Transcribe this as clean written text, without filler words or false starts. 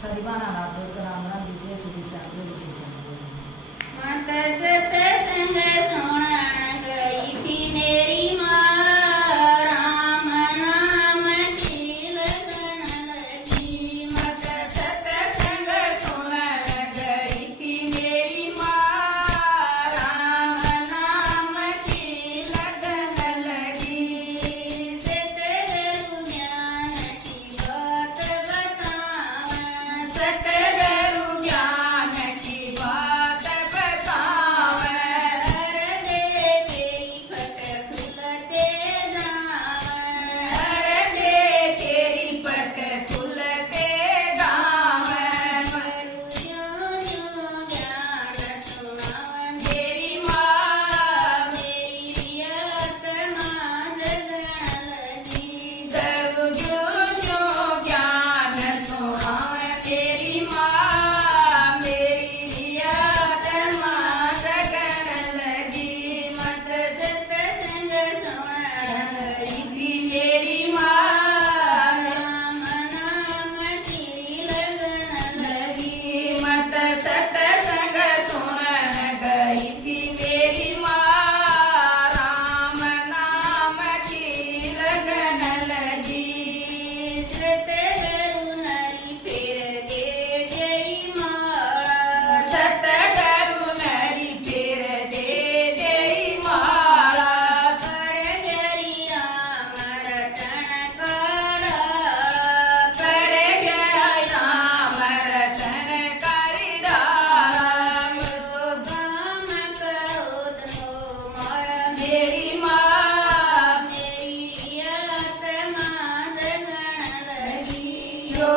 सदीवाना नाथ जोड़कर राम राम विजय श्री श्याम जय श्री श्याम। मत सत्संग सुनन गई थी मेरी माँ, राम नाम की लगन लगी। मत सत्संग सुनन गई थी मेरी माँ, राम नाम की लगन लगी। सतगुरु ज्ञान की बात बतावन, सतगुरु ज्ञान की बात बतावन। हर दे तेरी पट खुलते जावन, हर दे तेरी पट खुलते जावन। ज्यों ज्यों ज्ञान सुनावन मेरी माँ, मेरी आत्मा जगन लगी। दरु ज्यों ज्यों ज्ञान सुनावन मेरी माँ, मेरी आत्मा जगन लगी। मत सत्संग सुनन गई थी मेरी माँ, राम नाम की लगन लगी। मत सत्संग सुनन गई थी मेरी माँ, राम नाम की लगन लगी। सतगुरु नरी फिर दे गई माला, सतगुरु नरी फिर दे गई माला। पड़ गई राम रटन काड़ा, पड़ गया राम रटन करी डाला। मेरो गाम क्रोध मोह माया मेरी माँ, मेरी आत्मा जगन लगी। यो